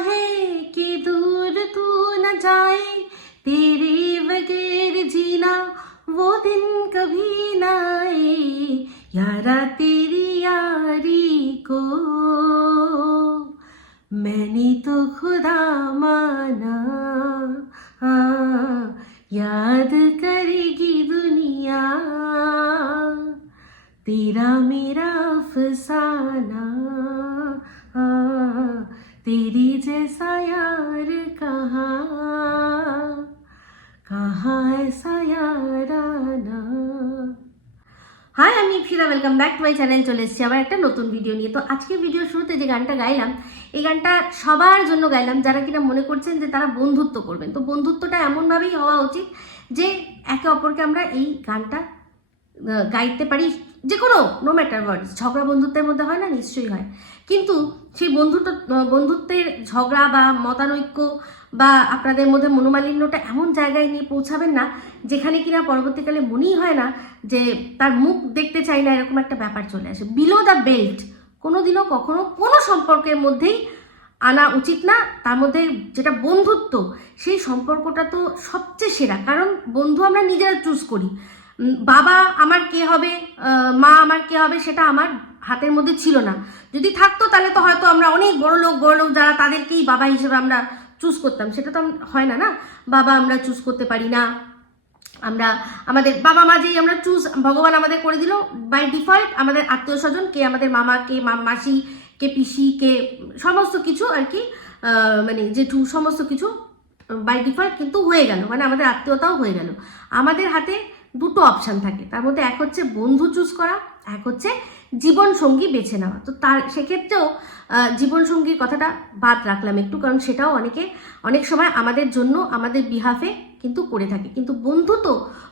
है कि दूर तू न जाए, तेरे बगैर जीना वो दिन कभी ना आए, यारा तेरी यारी को मैंने तो खुदा माना, याद करेगी दुनिया तेरा मेरा अफसाना, तेरी जैसा यार कहाँ ऐसा याराना। হাই, আমি Ipsita, welcome back to my channel. চলে এসেছি আবার একটা নতুন ভিডিও নিয়ে। তো আজকে ভিডিওর শুরুতে যে গানটা গাইলাম, এই গানটা সবার জন্য গাইলাম যারা কিনা মনে করছেন যে তারা বন্ধুত্ব করবেন। তো বন্ধুত্বটা এমনভাবেই হওয়া উচিত যে একে অপরকে আমরা এই গানটা গাইতে পারি, যে কোনো নো ম্যাটার হোয়াট। ঝগড়া বন্ধুত্বের মধ্যে হয় না? নিশ্চয়ই হয়, কিন্তু সেই বন্ধুত্বের ঝগড়া বা মতানৈক্য বা আপনাদের মধ্যে মনোমালিন্যটা এমন জায়গায় নিয়ে পৌঁছাবেন না যেখানে কিনা পরবর্তীকালে মনেই হয় না যে তার মুখ দেখতে চাই না, এরকম একটা ব্যাপার চলে আসে। বিলো দ্য বেল্ট কোনোদিনও কখনো কোনো সম্পর্কের মধ্যেই আনা উচিত না। তার মধ্যে যেটা বন্ধুত্ব, সেই সম্পর্কটা তো সবচেয়ে সেরা, কারণ বন্ধু আমরা নিজেরা চুজ করি। বাবা আমার কে হবে, মা আমার কে হবে, সেটা আমার হাতের মধ্যে ছিল না। যদি থাকতো তাহলে তো হয়তো আমরা অনেক বড় লোক যারা, তাদেরকেই বাবা হিসেবে আমরা চুজ করতাম। সেটা তো হয় না, বাবা আমরা চুজ করতে পারি না। আমরা আমাদের বাবা মা যেই আমরা চুজ ভগবান আমাদের করে দিল, বাই ডিফল্ট আমাদের আত্মীয় স্বজন কে, আমাদের মামা কে, মাসি কে, পিসি কে, সমস্ত কিছু আর কি, মানে জেঠু, সমস্ত কিছু বাই ডিফল্ট কিন্তু হয়ে গেল, মানে আমাদের আত্মীয়তাও হয়ে গেল। আমাদের হাতে দুটো অপশান থাকে, তার মধ্যে এক হচ্ছে বন্ধু চুজ করা, এক হচ্ছে জীবনসঙ্গী বেছে নেওয়া। তো তার সেক্ষেত্রেও জীবনসঙ্গীর কথাটা বাদ রাখলাম একটু, কারণ সেটাও অনেক সময় আমাদের জন্য, আমাদের বিহাফে কিন্তু করে থাকে। কিন্তু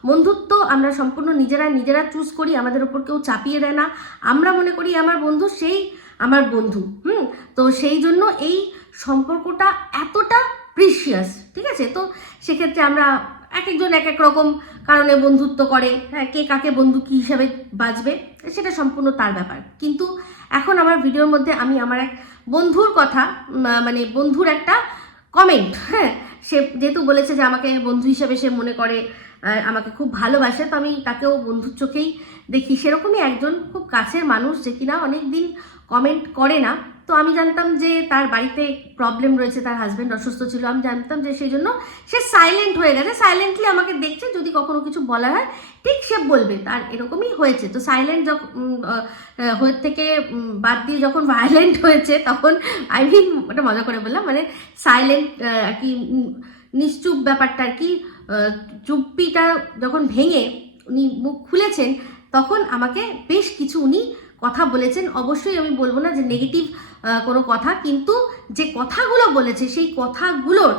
বন্ধুত্ব আমরা সম্পূর্ণ নিজেরা চুজ করি, আমাদের ওপর কেউ চাপিয়ে দেয় না। আমরা মনে করি আমার বন্ধু সেই আমার বন্ধু, তো সেই জন্য এই সম্পর্কটা এতটা প্রিশিয়াস, ঠিক আছে? তো সেক্ষেত্রে আমরা এক একজন এক এক রকম কারণে বন্ধুত্ব করে, হ্যাঁ, কে কাকে বন্ধু কী হিসাবে বাঁচবে সেটা সম্পূর্ণ তার ব্যাপার। কিন্তু এখন আমার ভিডিওর মধ্যে আমি আমার এক বন্ধুর কথা, মানে বন্ধুর একটা কমেন্ট, হ্যাঁ, সে যেহেতু বলেছে যে আমাকে বন্ধু হিসাবে সে মনে করে, আমাকে খুব ভালোবাসে, তো আমি তাকেও বন্ধুর চোখেই দেখি। সেরকমই একজন খুব কাছের মানুষ যে কিনা অনেক দিন কমেন্ট করে না। তো আমি জানতাম যে তার বাড়িতে প্রবলেম রয়েছে, তার হাজব্যান্ড অসুস্থ ছিল, আমি জানতাম যে সেই জন্য সে সাইলেন্ট হয়ে গেছে, সাইলেন্টলি আমাকে দেখছে, যদি কখনো কিছু বলা হয় ঠিক সে বলবে, তার এরকমই হয়েছে। তো সাইলেন্ট হয়ে থেকে বাদ দিয়ে যখন ভায়োলেন্ট হয়েছে, তখন ওটা মজা করে বললাম, মানে সাইলেন্ট আর কি, নিশ্চুপ ব্যাপারটা আর কি, চুপ্পিটা যখন ভেঙে উনি মুখ খুলেছেন, তখন আমাকে বেশ কিছু উনি কথা বলেছেন। অবশ্যই আমি বলবো না যে নেগেটিভ কোনো কথা, কিন্তু যে কথাগুলো বলেছে সেই কথাগুলোর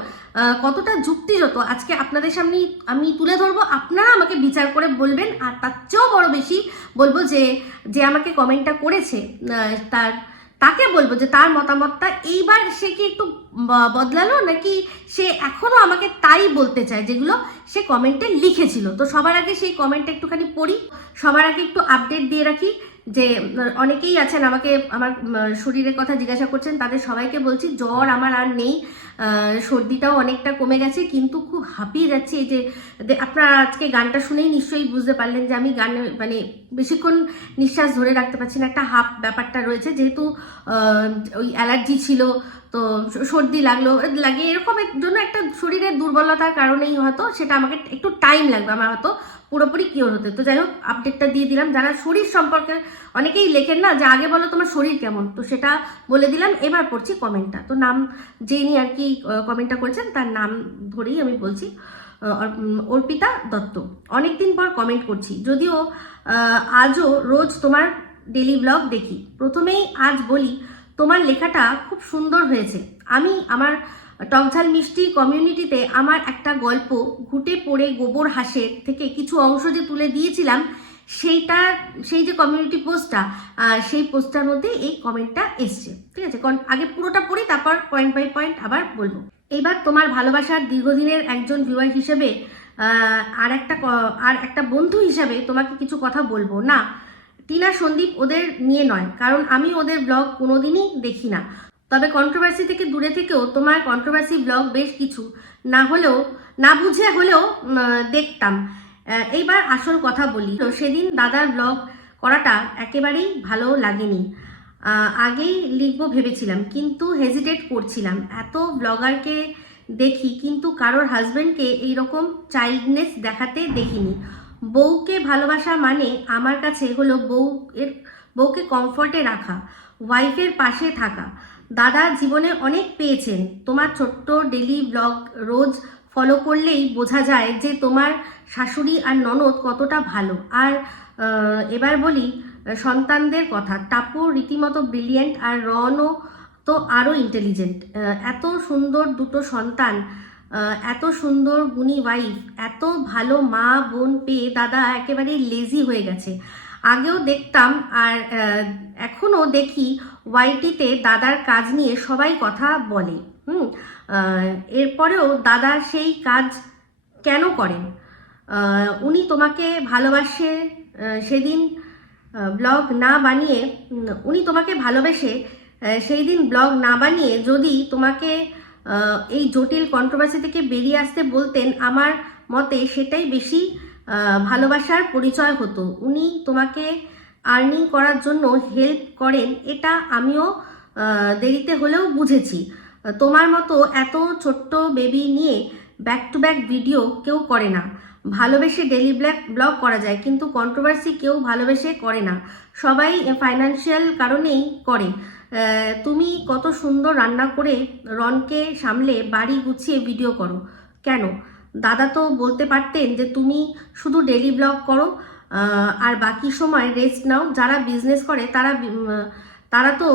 কতটা যুক্তিযুক্ত আজকে আপনাদের সামনে আমি তুলে ধরবো। আপনারা আমাকে বিচার করে বলবেন। আর তার চেয়েও বড় বেশি বলবো যে আমাকে কমেন্টটা করেছে তাকে বলবো যে তার মতামতটা এইবার সে কি একটু বদলালো, নাকি সে এখনো আমাকে তাই বলতে চায় যেগুলো সে কমেন্টে লিখেছিল। তো সবার আগে সেই কমেন্টটা একটুখানি পড়ি, সবার আগে একটু আপডেট দিয়ে রাখি যে অনেকেই আছেন আমাকে আমার শরীরের কথা জিজ্ঞাসা করছেন, তাদের সবাইকে বলছি জ্বর আমার আর নেই, সর্দিটাও অনেকটা কমে গেছে, কিন্তু খুব হাঁপিয়ে যাচ্ছে। এই যে আপনারা আজকে গানটা শুনেই নিশ্চয়ই বুঝতে পারলেন যে আমি গানে মানে বেশিক্ষণ নিঃশ্বাস ধরে রাখতে পারছি না, একটা হাঁপ ব্যাপারটা রয়েছে, যেহেতু ওই অ্যালার্জি ছিল, তো সর্দি লাগে এরকমের জন্য একটা শরীরের দুর্বলতার কারণেই হয়তো সেটা আমাকে একটু টাইম লাগবে আমার হয়তো পুরোপুরি কিওর হতে। তো যাই হোক, আপডেটটা দিয়ে দিলাম। যারা শরীর সম্পর্কে অনেকেই লেখেন না যে আগে বলো তোমার শরীর কেমন, তো সেটা বলে দিলাম। এবার পড়ছি কমেন্টটা। তো নাম যিনি আর কি কমেন্টটা করেছেন তার নাম ধরেই আমি বলছি, অর্পিতা দত্ত। অনেকদিন পর কমেন্ট করছি, যদিও আজও রোজ তোমার ডেলি ব্লগ দেখি। প্রথমেই আজ বলি, তোমার লেখাটা খুব সুন্দর হয়েছে। আমি আমার টকঝাল মিষ্টি কমিউনিটিতে আমার একটা গল্প ঘুটে পড়ে গোবর হাঁসের থেকে কিছু অংশ যে তুলে দিয়েছিলাম, সেই যে কমিউনিটি পোস্টটা, সেই পোস্টটার মধ্যে এই কমেন্টটা এসছে, ঠিক আছে? আগে পুরোটা পড়ি, তারপর পয়েন্ট বাই পয়েন্ট আবার বলবো। এবার তোমার ভালোবাসার দীর্ঘদিনের একজন ভিউয়ার হিসেবে আর একটা বন্ধু হিসাবে তোমাকে কিছু কথা বলবো। না, টিনা সন্দীপ ওদের নিয়ে নয়, কারণ আমি ওদের ব্লগ কোনোদিনই দেখি না। তবে কন্ট্রোভার্সি থেকে দূরে থেকেও তোমার কন্ট্রোভার্সি ব্লগ বেশ কিছু না হলেও, না বুঝে হলেও দেখতাম। এইবার আসল কথা বলি, তো সেদিন দাদার ব্লগ করাটা একেবারেই ভালো লাগেনি। আগেই লিখবো ভেবেছিলাম, কিন্তু হেজিটেট করছিলাম। এত ব্লগারকে দেখি, কিন্তু কারোর হাজবেন্ডকে এইরকম চাইল্ডনেস দেখাতে দেখিনি। বউকে ভালোবাসা মানে আমার কাছে হলো বউকে কমফর্টে রাখা, ওয়াইফের পাশে থাকা। দাদা জীবনে অনেক পেয়েছেন। তোমার ছোট্ট ডেলি ব্লগ রোজ ফলো করলেই বোঝা যায় যে তোমার শাশুড়ি আর ননদ কতটা ভালো। আর এবার বলি সন্তানদের কথা। টাপু রীতিমতো ব্রিলিয়েন্ট, আর রনও তো আরও ইন্টেলিজেন্ট। এত সুন্দর দুটো সন্তান, এত সুন্দর গুণী ওয়াইফ, এত ভালো মা বোন পেয়ে দাদা একেবারে লেজি হয়ে গেছে। আগেও দেখতাম আর এখনও দেখি ওয়াইটিতে দাদার কাজ নিয়ে সবাই কথা বলে। এরপরেও দাদা সেই কাজ কেন করেন? উনি তোমাকে ভালোবাসে সেদিন ব্লগ না বানিয়ে, উনি তোমাকে ভালোবেসে সেই দিন ব্লগ না বানিয়ে যদি তোমাকে এই জটিল কন্ট্রোভার্সি থেকে বেরিয়ে আসতে বলতেন, আমার মতে সেটাই বেশি ভালোবাসার পরিচয় হতো। উনি তোমাকে আর্নিং করার জন্য হেল্প করেন, এটা আমিও দেরিতে হলেও বুঝেছি। তোমার মতো এত ছোট্ট বেবি নিয়ে ব্যাক টু ব্যাক ভিডিও কেউ করে না। ভালোবেসে ডেলি ব্লগ করা যায়, কিন্তু কন্ট্রোভার্সি কেউ ভালোবেসে করে না, সবাই ফাইন্যান্সিয়াল কারণেই করে। তুমি কত সুন্দর রান্না করে রনকে সামলে বাড়ি গুছিয়ে ভিডিও করো কেন? দাদা তো বলতে পারতেন যে তুমি শুধু ডেলি ব্লগ করো আর বাকি সময় রেস্ট নাও। যারা বিজনেস করে তারা তো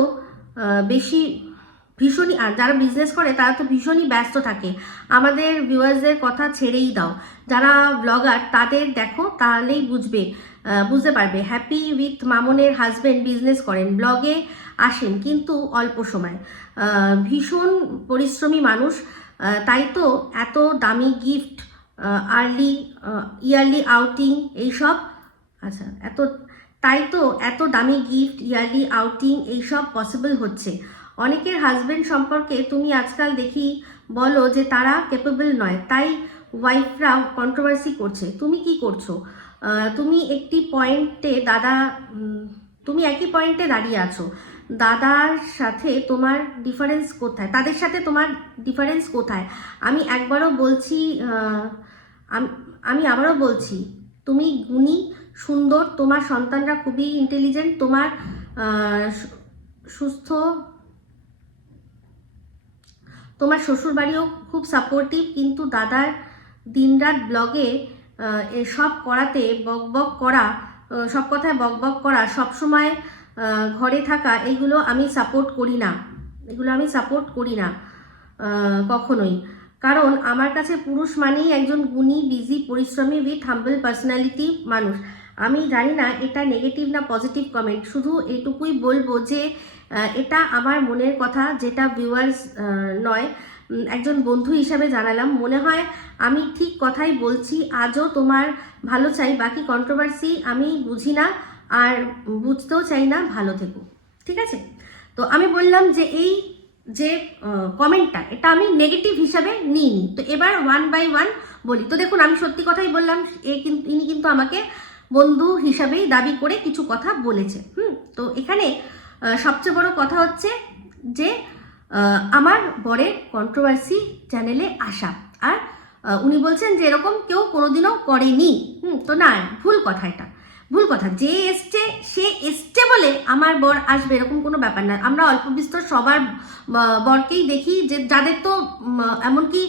ভীষণই, আর যারা বিজনেস করে তারা তো ভীষণই ব্যস্ত থাকে। আমাদের ভিউয়ার্সদের কথা ছেড়েই দাও, যারা ব্লগার তাদের দেখো, তাহলেই বুঝতে পারবে। হ্যাপি উইথ মামনের হাজবেন্ড বিজনেস করেন, ব্লগে আসেন কিন্তু অল্প সময়, ভীষণ পরিশ্রমী মানুষ। তাই তো এত দামি গিফট, ইয়ারলি আউটিং এইসব, আচ্ছা তাই তো এত দামি গিফট, ইয়ারলি আউটিং এইসব পসিবল হচ্ছে। অনেকের হাজবেন্ড সম্পর্কে তুমি আজকাল দেখি বলো যে তারা ক্যাপেবল নয়, তাই ওয়াইফরা কন্ট্রোভার্সি করছে। তুমি কি করছো? তুমি একই পয়েন্টে দাঁড়িয়ে আছো। দাদার সাথে তোমার ডিফারেন্স কোথায়? তাদের সাথে তোমার ডিফারেন্স কোথায়? আমি আবারও বলছি, তুমি গুণী, সুন্দর, তোমার সন্তানরা খুবই ইন্টেলিজেন্ট, তোমার তোমার শ্বশুরবাড়িও খুব সাপোর্টিভ, কিন্তু দাদার দিনরাত ব্লগে সব কথায় বকবক করা, সবসময় ঘরে থাকা, এগুলো আমি সাপোর্ট করি না কখনোই। কারণ আমার কাছে পুরুষ মানেই একজন গুণী, বিজি, পরিশ্রমী, উইথ হাম্বল পার্সোনালিটি মানুষ। আমি জানি না এটা নেগেটিভ না পজিটিভ কমেন্ট, শুধু এইটুকুই বলবো যে এটা আমার মনের কথা, যেটা ভিউয়ার্স নয়, একজন বন্ধু হিসাবে জানালাম। মনে হয় আমি ঠিক কথাই বলছি। আজও তোমার ভালো চাই, বাকি কন্ট্রোভার্সি আমি বুঝি না আর বুঝতেও চাই না। ভালো থেকো, ঠিক আছে? তো আমি বললাম যে এই যে কমেন্টটা, এটা আমি নেগেটিভ হিসাবে নিইনি। তো এবার ওয়ান বাই ওয়ান বলি। তো দেখুন, আমি সত্যি কথাই বললাম, ইনি কিন্তু আমাকে বন্ধু হিসাবেই দাবি করে কিছু কথা বলেছে। তো এখানে সবচেয়ে বড় কথা হচ্ছে যে আমার বরের কন্ট্রোভার্সি চ্যানেলে আসা, আর উনি বলছেন যে এরকম কেউ কোনোদিনও করেনি। তো না, ভুল কথা, এটা ভুল কথা। যে এসছে সে এসছে বলে আমার বর আসবে, এরকম কোনো ব্যাপার না। আমরা অল্প বিস্তর সবার বরকেই দেখি, যে যাদের তো এমনকি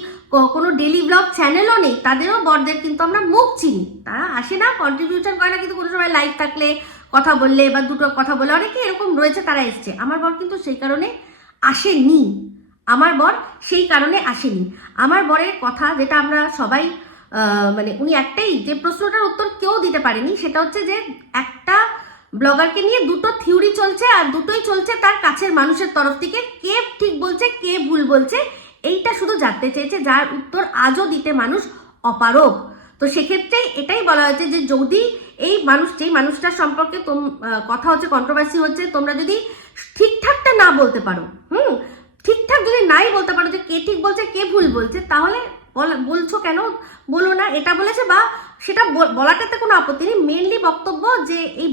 কোনো ডেলি ব্লগ চ্যানেলও নেই, তাদেরও বরদের কিন্তু আমরা মুখ চিনি। তারা আসে না, কন্ট্রিবিউশন করে না, কিন্তু কোনো সময় লাইভ থাকলে কথা বললে বা দুটো কথা বলে, অনেকে এরকম রয়েছে, তারা এসছে। আমার বর কিন্তু সেই কারণে আসেনি। আমার বরের কথা যেটা আমরা সবাই মানে উনি একটাই যে প্রশ্নটার উত্তর কেউ দিতে পারেনি, সেটা হচ্ছে যে একটা ব্লগারকে নিয়ে দুটো থিওরি চলছে, আর দুটোই চলছে তার কাছের মানুষের তরফ থেকে। কে ঠিক বলছে, কে ভুল বলছে, এইটা শুধু জানতে চেয়েছে, যার উত্তর আজও দিতে মানুষ অপারগ। তো সেক্ষেত্রে এটাই বলা হয়েছে যে যদি যেই মানুষটার সম্পর্কে কথা হচ্ছে, কন্ট্রোভার্সি হচ্ছে, তোমরা যদি ঠিকঠাকটা না বলতে পারো, ঠিকঠাক যদি নাই বলতে পারো যে কে ঠিক বলছে কে ভুল বলছে, তাহলে বলছো কেন বলো না, এটা বলেছে বা সেটা বলাটাতে কোনো আপত্তি নেই। মেনলি বক্তব্য যে এই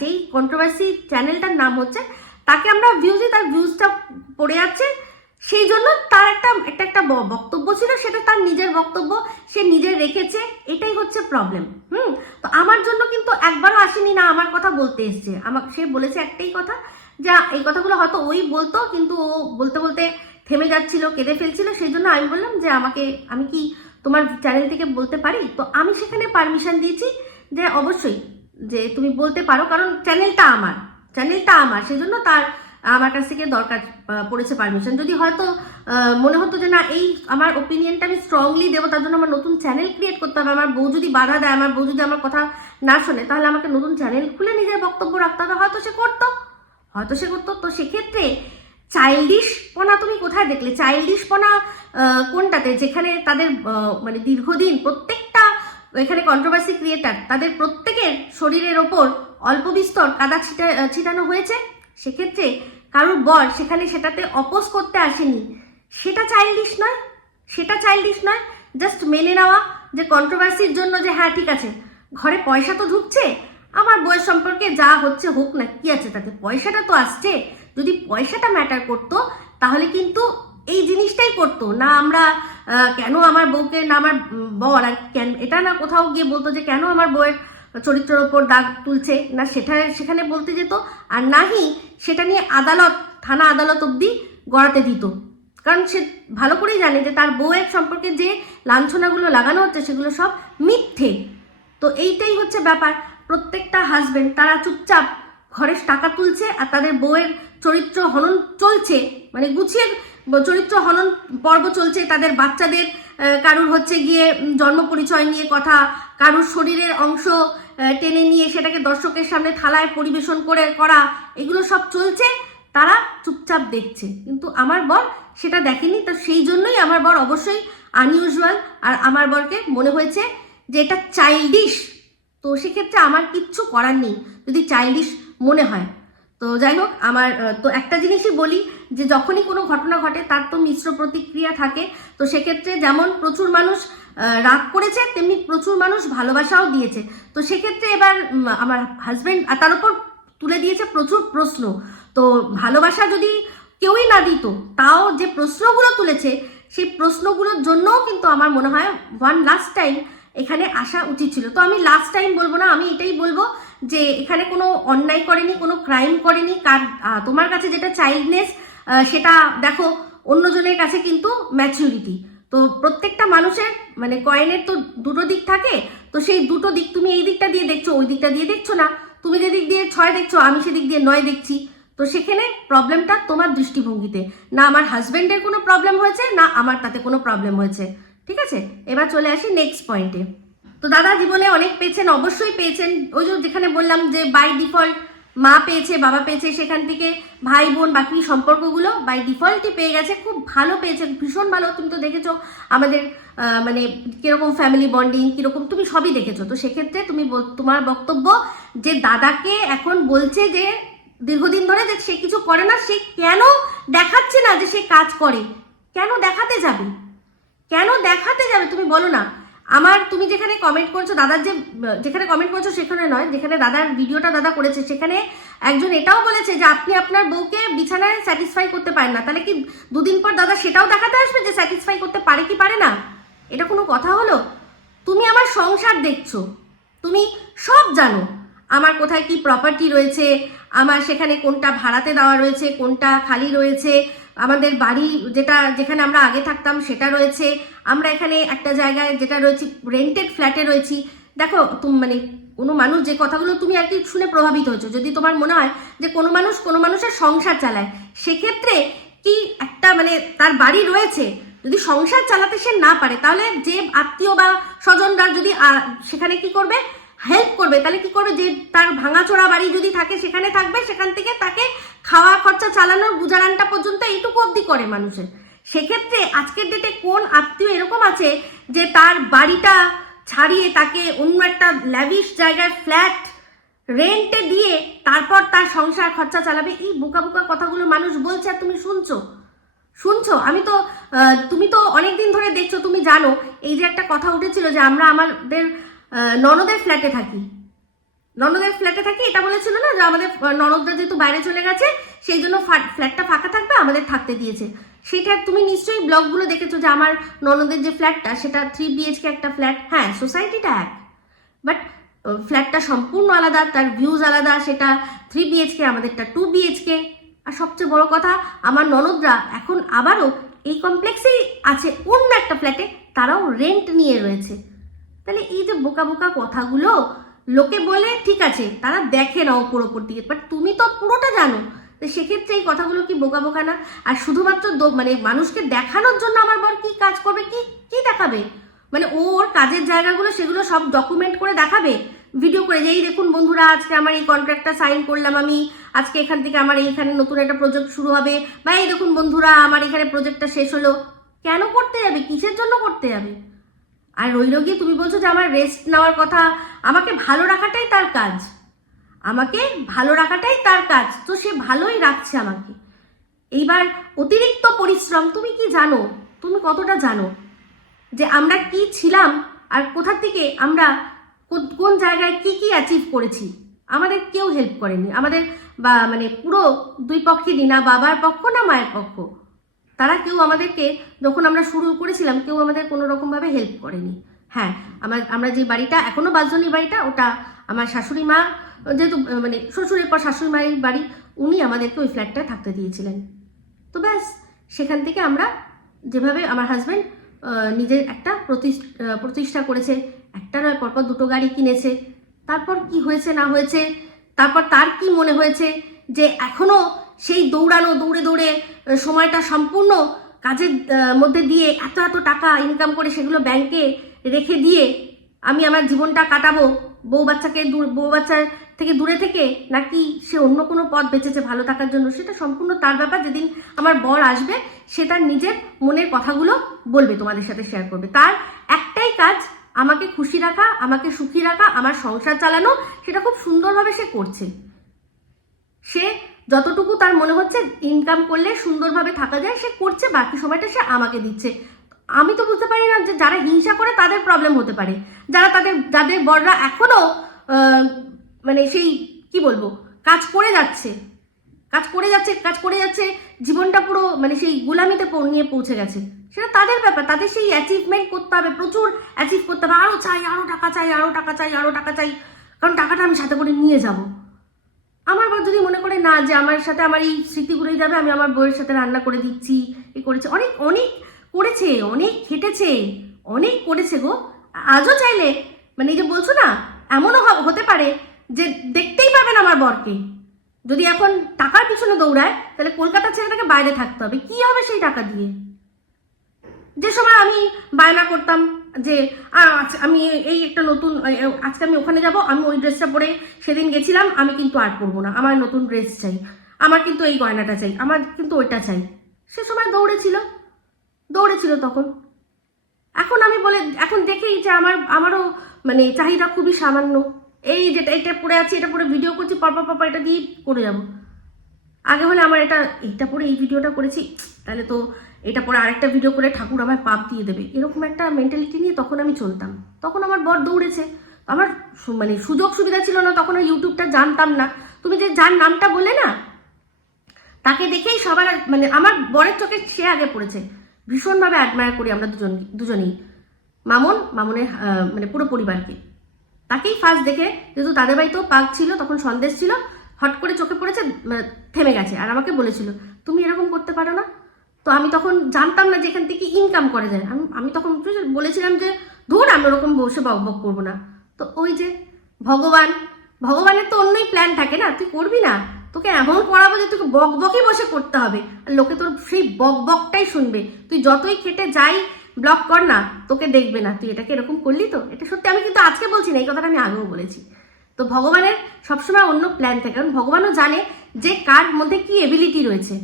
যেই কন্ট্রোভার্সি চ্যানেলটার নাম হচ্ছে, তাকে আমরা ভিউজ দিই, তার ভিউজটা পড়ে যাচ্ছে, সেই জন্য তার একটা বক্তব্য ছিল, সেটা তার নিজের বক্তব্য, সে নিজে রেখেছে, এটাই হচ্ছে প্রবলেম। তো আমার জন্য কিন্তু একবারও আসেনি না আমার কথা বলতে এসছে, সে বলেছে একটাই কথা, যা এই কথাগুলো হয়তো ওই বলতো, কিন্তু ও বলতে বলতে থেমে যাচ্ছিল, কেঁদে ফেলছিল, সেই জন্য আমি বললাম যে আমি কি তোমার চ্যানেল থেকে বলতে পারি? তো আমি সেখানে পারমিশন দিয়েছি যে অবশ্যই যে তুমি বলতে পারো, কারণ চ্যানেলটা আমার, সেই জন্য তার আমার কাছ থেকে দরকার পড়েছে পারমিশন। যদি হয়তো মনে হতো যে না, এই আমার ওপিনিয়নটা আমি স্ট্রংলি দেবো, তার জন্য আমার নতুন চ্যানেল ক্রিয়েট করতে হবে, আমার বউ যদি বাধা দেয়, আমার বউ যদি আমার কথা না শোনে, তাহলে আমাকে নতুন চ্যানেল খুলে নিজের বক্তব্য রাখতে হবে, হয়তো সে করতো। তো সেক্ষেত্রে চাইল্ডিশপনা তুমি কোথায় দেখলে? চাইল্ডিশপনা কোনটাতে? যেখানে তাদের মানে দীর্ঘদিন প্রত্যেকটা এখানে কন্ট্রোভার্সি ক্রিয়েটার, তাদের প্রত্যেকের শরীরের ওপর অল্প বিস্তর কাদা ছিটানো হয়েছে, সেক্ষেত্রে কারোর বর সেটাতে অপোজ করতে আসেনি, সেটা চাইল্ডিশ নয়। জাস্ট মেনে নেওয়া যে কন্ট্রোভার্সির জন্য যে হ্যাঁ ঠিক আছে, ঘরে পয়সা তো ঢুকছে, আমার বউয়ের সম্পর্কে যা হচ্ছে হোক না, কি আছে তাতে, পয়সাটা তো আসছে। যদি পয়সাটা ম্যাটার করতো তাহলে কিন্তু এই জিনিসটাই করতো না। আমরা কেন আমার বউকে, না আমার বর আর কেন এটা না কোথাও গিয়ে বলতো যে কেন আমার বউয়ের চরিত্রের ওপর দাগ তুলছে না, সেখানে বলতে যেত, আর নাহি সেটা নিয়ে থানা আদালত অব্দি গড়াতে দিত, কারণ সে ভালো করেই জানে যে তার বউয়ের সম্পর্কে যে লাঞ্ছনাগুলো লাগানো হচ্ছে সেগুলো সব মিথ্যে। তো এইটাই হচ্ছে ব্যাপার। প্রত্যেকটা হাজবেন্ড তারা চুপচাপ ঘরে টাকা তুলছে আর তাদের বউয়ের চরিত্র হনন চলছে, মানে গুছিয়ে চরিত্র হনন পর্ব চলছে, তাদের বাচ্চাদের কারুর হচ্ছে গিয়ে জন্ম পরিচয় নিয়ে কথা, কারুর শরীরের অংশ টেনে নিয়ে সেটাকে দর্শকের সামনে থালায় পরিবেশন করা, এগুলো সব চলছে, তারা চুপচাপ দেখছে। কিন্তু আমার বর সেটা দেখেনি, তো সেই জন্যই আমার বর অবশ্যই আনইউজুয়াল, আর আমার বরকে মনে হয়েছে যে এটা চাইল্ডিশ। তো সেক্ষেত্রে আমার কিচ্ছু করার নেই যদি চাইল্ডিশ মনে হয়। তো যাই হোক, আমার তো একটা জিনিসই বলি যে যখনই কোনো ঘটনা ঘটে তার তো মিশ্র প্রতিক্রিয়া থাকে। তো সেক্ষেত্রে যেমন প্রচুর মানুষ রাগ করেছে, তেমনি প্রচুর মানুষ ভালোবাসাও দিয়েছে। তো সেক্ষেত্রে এবার আমার হাজব্যান্ড তার উপর তুলে দিয়েছে প্রচুর প্রশ্ন। তো ভালোবাসা যদি কেউই না দিত, তাও যে প্রশ্নগুলো তুলেছে সেই প্রশ্নগুলোর জন্যও কিন্তু আমার মনে হয় ওয়ান লাস্ট টাইম এখানে আসা উচিত ছিল। তো আমি লাস্ট টাইম বলবো না, আমি এটাই বলবো যে এখানে কোনো অন্যায় করেনি, কোনো ক্রাইম করেনি। তোমার কাছে যেটা চাইল্ডনেস, সেটা দেখো অন্যজনের কাছে কিন্তু ম্যাচুরিটি। তো প্রত্যেকটা মানুষের মানে কয়েনের তো দুটো দিক থাকে, তো সেই দুটো দিক তুমি এই দিকটা দিয়ে দেখছো, ওই দিকটা দিয়ে দেখছো না। তুমি যে দিক দিয়ে 6 দেখছো, আমি সেদিক দিয়ে 9 দেখছি। তো সেখানে প্রবলেমটা তোমার দৃষ্টিভঙ্গিতে, না আমার হাজবেন্ডের কোনো প্রবলেম হয়েছে, না আমার তাতে কোনো প্রবলেম হয়েছে। ঠিক আছে, এবার চলে আসি নেক্সট পয়েন্টে। তো দাদা জীবনে অনেক পেয়েছেন, অবশ্যই পেয়েছেন। ওই যে যেখানে বললাম যে বাই ডিফল্ট মা পেয়েছে, বাবা পেয়েছে, সেখান থেকে ভাই বোন বাকি সম্পর্কগুলো বাই ডিফল্টই পেয়ে গেছে, খুব ভালো পেয়েছে, ভীষণ ভালো। তুমি তো দেখেছো আমাদের মানে কিরকম ফ্যামিলি বন্ডিং, কিরকম তুমি সবই দেখেছো। তো সেক্ষেত্রে তোমার বক্তব্য যে দাদাকে এখন বলছে যে দীর্ঘদিন ধরে যে সে কিছু করে না, সে কেন দেখাচ্ছে না যে সে কাজ করে, কেন দেখাতে যাবে তুমি বলো না। তুমি যেখানে কমেন্ট করছো, দাদার যেখানে কমেন্ট করছো সেখানে নয়, যেখানে দাদার ভিডিওটা দাদা করেছে সেখানে একজন এটাও বলেছে যে আপনি আপনার বউকে বিছানায় স্যাটিসফাই করতে পারেন না, তাহলে কি দুদিন পর দাদা সেটাও দেখাতে আসবে যে স্যাটিসফাই করতে পারে কি পারে না? এটা কোনো কথা হলো? তুমি আমার সংসার দেখছো, তুমি সব জানো আমার কোথায় কি প্রপার্টি রয়েছে, আমার সেখানে কোনটা ভাড়াতে দেওয়া রয়েছে, কোনটা খালি রয়েছে, আমাদের বাড়ি যেখানে আমরা আগে থাকতাম সেটা রয়েছে, আমরা এখানে একটা জায়গায় যেটা রয়েছে রেন্টেড ফ্ল্যাটে রয়েছি। দেখো মানে কোনো মানুষ যে কথাগুলো তুমি আর কি শুনে প্রভাবিত হয়েছো, যদি তোমার মনে হয় যে কোনো মানুষের সংসার চালায়, সেক্ষেত্রে কি একটা মানে তার বাড়ি রয়েছে, যদি সংসার চালাতে সে না পারে, তাহলে যে আত্মীয় বা স্বজনরা যদি সেখানে কি করবে, হেল্প করবে, তাহলে কি করবে, যে তার ভাঙাচোরা বাড়ি যদি থাকে সেখানে থাকবে, সেখান থেকে তাকে খাওয়া খরচা চালানোর গুজারানটা পর্যন্ত এইটুকু অবধি করে মানুষের। সেক্ষেত্রে আজকের ডেটে কোন আত্মীয় এরকম আছে যে তার বাড়িটা ছাড়িয়ে তাকে অন্য একটা ল্যাভিশ জায়গায় ফ্ল্যাট রেন্টে দিয়ে তারপর তার সংসার খরচা চালাবে? এই বোকা বোকা কথাগুলো মানুষ বলছে আর তুমি শুনছো। শুনছো? আমি তো তুমি তো অনেকদিন ধরে দেখছো, তুমি জানো এই যে একটা কথা উঠেছিল যে আমরা আমাদের ননদের ফ্ল্যাটে থাকি, এটা বলেছিল না যে আমাদের ননদরা যেহেতু বাইরে চলে গেছে সেই জন্য ফ্ল্যাটটা ফাঁকা থাকবে, আমাদের থাকতে দিয়েছে। সেটা তুমি নিশ্চয়ই ব্লগগুলো দেখেছো যে আমার ননদের যে ফ্ল্যাটটা সেটা 3 BHK একটা ফ্ল্যাট। হ্যাঁ, সোসাইটিটা এক, বাট ফ্ল্যাটটা সম্পূর্ণ আলাদা, তার ভিউজ আলাদা। সেটা 3 BHK, আমাদেরটা 2 BHK। আর সবচেয়ে বড় কথা, আমার ননদরা এখন আবারও এই কমপ্লেক্সেই আছে অন্য একটা ফ্ল্যাটে, তারাও রেন্ট নিয়ে রয়েছে। তাহলে এই যে বোকা বোকা কথাগুলো লোকে বলে, ঠিক আছে তারা দেখে না ওপর দিকে, বাট তুমি তো পুরোটা জানো। তো সেক্ষেত্রে এই কথাগুলো কি বোকা বোকা না? আর শুধুমাত্র মানে মানুষকে দেখানোর জন্য আমার বর কি কাজ করবে, কি কি দেখাবে, মানে ওর কাজের জায়গাগুলো সেগুলো সব ডকুমেন্ট করে দেখাবে ভিডিও করে, যে এই দেখুন বন্ধুরা আজকে আমার এই কন্ট্রাক্টটা সাইন করলাম, আমি আজকে এখান থেকে আমার এইখানে নতুন একটা প্রজেক্ট শুরু হবে, বা এই দেখুন বন্ধুরা আমার এখানে প্রজেক্টটা শেষ হলো। কেন করতে যাবে, কিসের জন্য করতে যাবে? আর রইল গিয়ে তুমি বলছো যে আমার রেস্ট নেওয়ার কথা, আমাকে ভালো রাখাটাই তার কাজ, তো সে ভালোই রাখছে আমাকে। এইবার অতিরিক্ত পরিশ্রম, তুমি কি জানো, তুমি কতটা জানো যে আমরা কি ছিলাম আর কোথা থেকে আমরা কোন জায়গায় কি কি অ্যাচিভ করেছি? আমাদের কেউ হেল্প করেনি, আমাদের বা মানে পুরো দুই পক্ষেরই, না বাবার পক্ষ না মায়ের পক্ষ, তারা কেউ আমাদেরকে, যখন আমরা শুরু করেছিলাম কেউ আমাদের কোনো রকমভাবে হেল্প করেনি। হ্যাঁ, আমরা যে বাড়িটা এখনো বাসজনী বাড়িটা, ওটা আমার শাশুড়ি মা, যেহেতু মানে শ্বশুরের পর শাশুড়ি মায়ের বাড়ি, উনি আমাদেরকে ওই ফ্ল্যাটটা থাকতে দিয়েছিলেন। তো ব্যাস, সেখান থেকে আমরা যেভাবে আমার হাজব্যান্ড নিজের একটা প্রতিষ্ঠা করেছে, একটা নয় পরপর 2টো গাড়ি কিনেছে, তারপর কি হয়েছে না হয়েছে, তারপর তার কি মনে হয়েছে যে এখনো সেই দৌড়ে দৌড়ে সময়টা সম্পূর্ণ কাজের মধ্যে দিয়ে এত এত টাকা ইনকাম করে সেগুলো ব্যাংকে রেখে দিয়ে আমি আমার জীবনটা কাটাবো বউ বাচ্চার থেকে দূরে থেকে, নাকি সে অন্য কোনো পথ বেঁচেছে ভালো থাকার জন্য, সেটা সম্পূর্ণ তার ব্যাপার। যেদিন আমার বর আসবে সে তার নিজের মনের কথাগুলো বলবে, তোমাদের সাথে শেয়ার করবে। তার একটাই কাজ, আমাকে খুশি রাখা, আমাকে সুখী রাখা, আমার সংসার চালানো, সেটা খুব সুন্দরভাবে সে করছে। সে যতটুকু তার মনে হচ্ছে ইনকাম করলে সুন্দরভাবে থাকা যায় সে করছে, বাকি সময়টা সে আমাকে দিচ্ছে। আমি তো বুঝতে পারি না যে যারা হিংসা করে তাদের প্রবলেম হতে পারে, যাদের বড়রা এখনো মানে সেই কি বলবো কাজ করে যাচ্ছে, জীবনটা পুরো মানে সেই গুলামিতে নিয়ে পৌঁছে গেছে, সেটা তাদের ব্যাপার। তাদের সেই অ্যাচিভমেন্ট করতে হবে, প্রচুর অ্যাচিভ করতে হবে, আরো চাই, আরো টাকা চাই, কারণ টাকাটা আমি সাথে করে নিয়ে যাব। আমার বর যদি মনে করে না যে আমার সাথে আমার এই স্মৃতিগুলোই যাবে, আমি আমার বউয়ের সাথে রান্না করে দিচ্ছি, এ করেছে, অনেক করেছে, অনেক খেটেছে, অনেক করেছে গো। আজও চাইলে মানে এই যে বলছো না, এমনও হতে পারে যে দেখতেই পাবেন আমার বরকে, যদি এখন টাকার পিছনে দৌড়ায় তাহলে কলকাতা ছেড়ে তাকে বাইরে থাকতে হবে। কি হবে সেই টাকা দিয়ে? যে সময় আমি বায়না করতাম যে আমি এই একটা নতুন, আজকে আমি ওখানে যাব, আমি ওই ড্রেসটা পরে সেদিন গেছিলাম, আমি কিন্তু আর পরবো না, আমার নতুন ড্রেস চাই, আমার কিন্তু এই গয়নাটা চাই, আমার কিন্তু ওইটা চাই, সে সময় দৌড়েছিল তখন। এখন দেখেই যে আমারও মানে চাহিদা খুবই সামান্য, এই যেটা এটা পরে আছি, এটা পরে ভিডিও করছি, পরপর এটা দিয়ে করে যাব। আগে হলে আমার এইটা পরে এই ভিডিওটা করেছি, তাহলে তো এটা পরে আরেকটা ভিডিও করে ঠাকুর আমার পাপ দিয়ে দেবে, এরকম একটা মেন্টালিটি নিয়ে তখন আমি চলতাম। তখন আমার বর দৌড়েছে, আমার মানে সুযোগ সুবিধা ছিল না, তখন ইউটিউবটা জানতাম না। তুমি যে যার নামটা বলে না, তাকে দেখেই সবার মানে আমার বরের চোখে সে আগে পড়েছে, ভীষণভাবে অ্যাডমায়ার করি আমরা দুজনেই, মামুনের মানে পুরো পরিবারকে। তাকেই ফার্স্ট দেখে, যেহেতু তাদের বাড়িতেও পাক ছিল, তখন সন্দেশ ছিল, হট করে চোখে পড়েছে, থেমে গেছে, আর আমাকে বলেছিল তুমি এরকম করতে পারো না। তো আমি তখন জানতাম না যে এখান থেকে ইনকাম করা যায়, আমি তখন বলেছিলাম যে ধুর আমি ওরকম বসে বক করবো না। তো ওই যে ভগবানের তো অন্যই প্ল্যান থাকে না, তুই করবি না, তোকে এমন করাবো যে তোকে বকবকই বসে করতে হবে, আর লোকে তোর সেই বকবকটাই শুনবে। তুই যতই খেটে যাই ব্লগ কর না, তোকে দেখবে না, তুই এটাকে এরকম করলি তো। এটা সত্যি, আমি কিন্তু আজকে বলছি না, এই কথাটা আমি আগেও বলেছি। তো ভগবানের সবসময় অন্য প্ল্যান থাকে, কারণ ভগবানও জানে যে কার মধ্যে কি এবিলিটি রয়েছে।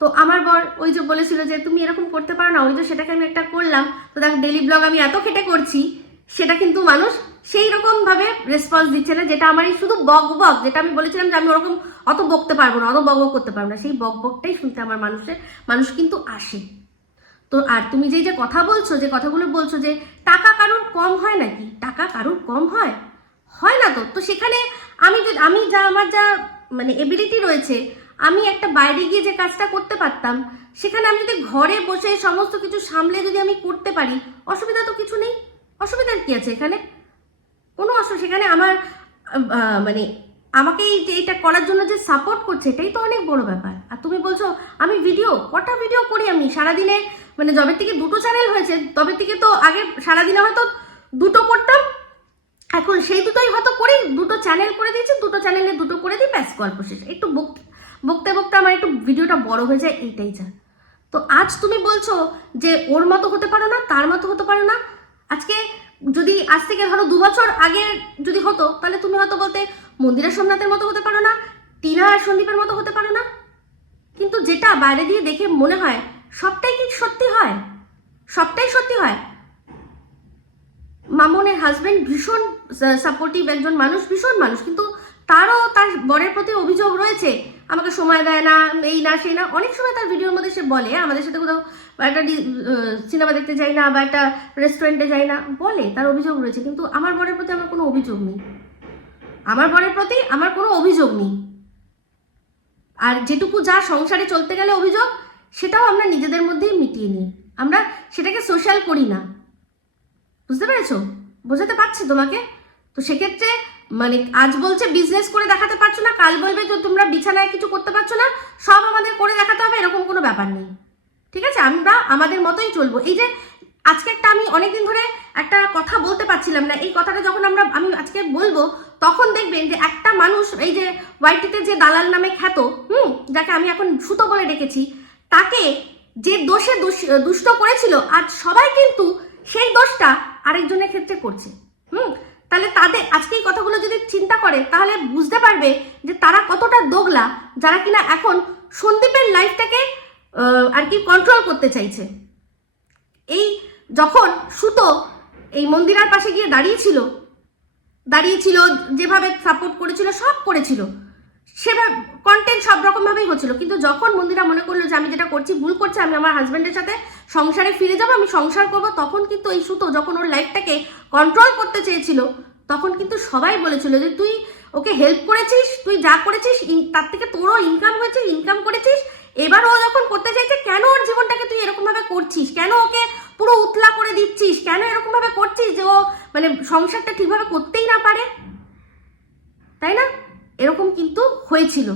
তো আমার বর ওই যে বলেছিল যে তুমি এরকম করতে পারো না, ওই যে সেটাকে আমি একটা করলাম। তো দেখো ডেলি ব্লগ আমি এত খেটে করছি, সেটা কিন্তু মানুষ সেই রকম ভাবে রেসপন্স দিচ্ছে না, যেটা আমার এই শুধু বক বক, যেটা আমি বলেছিলাম যে আমি ওরকম অত বকতে পারবো না, অত বক বক করতে পারবো না, সেই বক বকটাই শুনতে আমার মানুষ কিন্তু আসে। তো আর তুমি যে যে কথা বলছো, যে কথাগুলো বলছো যে টাকা কারোর কম হয় নাকি, টাকা কারোর কম হয়? হয় না তো। তো সেখানে আমি যা আমার যা মানে এবিলিটি রয়েছে, আমি একটা বাইরে গিয়ে যে কাজটা করতে পারতাম, সেখানে আমি যদি ঘরে বসে সমস্ত কিছু সামলে যদি আমি করতে পারি, অসুবিধা তো কিছু নেই। অসুবিধার কি আছে এখানে? কোনো অসুবিধা, সেখানে আমার মানে আমাকে এইটা করার জন্য যে সাপোর্ট করছে, এটাই তো অনেক বড় ব্যাপার। আর তুমি বলছো আমি কটা ভিডিও করি আমি সারাদিনে, মানে যবে থেকে 2টো চ্যানেল হয়েছে তবে থেকে তো আগে সারাদিনে হয়তো 2টো করতাম, এখন সেই 2টোই হয়তো করি, 2টো চ্যানেল করে দিয়েছি, 2টো চ্যানেলে 2টো করে দিই, ব্যাস গল্প শেষ। একটু বকতে বকতে আমার একটু ভিডিওটা বড় হয়ে যায়, এইটাই যা। তো আজ তুমি বলছো যে ওর মতো হতে পারো না, তার মতো হতে পারো না। আজকে যদি আজ থেকে ধরো 2 বছর আগে যদি হতো, তাহলে তুমি হয়তো বলতে মন্দিরা সোমনাথের মতো হতে পারো না, টিনা আর সন্দীপের মতো হতে পারো না। কিন্তু যেটা বাইরে দিয়ে দেখে মনে হয় সবটাই কি সত্যি হয়? সবটাই সত্যি হয়। মামনের হাজবেন্ড ভীষণ সাপোর্টিভ একজন মানুষ, ভীষণ মানুষ, কিন্তু তারও তার বরের প্রতি অভিযোগ রয়েছে, আমাকে সময় দেয় না, এই না সেই না। অনেক সময় তার ভিডিওর মধ্যে সে বলে আমাদের সাথে কোথাও একটা সিনেমা দেখতে যাই না বা একটা রেস্টুরেন্টে যাই না, বলে তার অভিযোগ রয়েছে। কিন্তু আমার বরের প্রতি আমার কোনো অভিযোগ নেই, আমার বরের প্রতি আমার কোনো অভিযোগ নেই। আর যেটুকু যা সংসারে চলতে গেলে অভিযোগ, সেটাও আমরা নিজেদের মধ্যেই মিটিয়ে নিই, আমরা সেটাকে সোশ্যাল করি না। বুঝতে পেরেছো? বোঝাতে পারছি তোমাকে? তো সেক্ষেত্রে মানে আজ বলছে বিজনেস করে দেখাতে পারছো না, কাল বলবে যে তোমরা বিছানায় কিছু করতে পারছো না, সব আমাদের করে দেখাতে হবে, এরকম কোনো ব্যাপার নেই। ঠিক আছে, আমরা আমাদের মতোই চলবো। এই যে আজকে আমি অনেকদিন ধরে একটা কথা বলতে পারছিলাম না, এই কথাটা যখন আমি আজকে বলবো, তখন দেখবেন যে একটা মানুষ, এই যে ওয়াইটিতে যে দালাল নামে খ্যাত, যাকে আমি এখন সুতো বলে ডেকেছি, তাকে যে দোষে দুষ্ট করেছিল, আজ সবাই কিন্তু সেই দোষটা আরেকজনের ক্ষেত্রে করছে। তাহলে তাদের আজকে এই কথাগুলো যদি চিন্তা করে, তাহলে বুঝতে পারবে যে তারা কতটা দোগলা, যারা কিনা এখন সন্দীপের লাইফটাকে আর কি কন্ট্রোল করতে চাইছে। এই যখন সুতো এই মন্দিরার পাশে গিয়ে দাঁড়িয়েছিল, যেভাবে সাপোর্ট করেছিল, সব করেছিল, সেভাবে কন্টেন্ট সব রকম ভাবেই হচ্ছিল। কিন্তু যখন মন্দিরা মনে করলো যে আমি যেটা করছি ভুল করছি, আমি আমার হাজব্যান্ডের সাথে সংসারে ফিরে যাবো, আমি সংসার করবো, তখন কিন্তু এই সুতো যখন ওর লাইফটাকে কন্ট্রোল করতে চেয়েছিল, তখন কিন্তু সবাই বলেছিল যে তুই ওকে হেল্প করেছিস, তুই যা করেছিস তার থেকে তোরও ইনকাম হয়েছে, ইনকাম করেছিস। এবার ও যখন করতে চাইছে, কেন ওর জীবনটাকে তুই এরকম ভাবে করছিস, কেন ওকে পুরো উতলা করে দিচ্ছিস, কেন এরকম ভাবে করছিস যে ও মানে সংসারটা ঠিকভাবে করতেই না পারে, তাই না? এরকম কিন্তু হয়েছিল।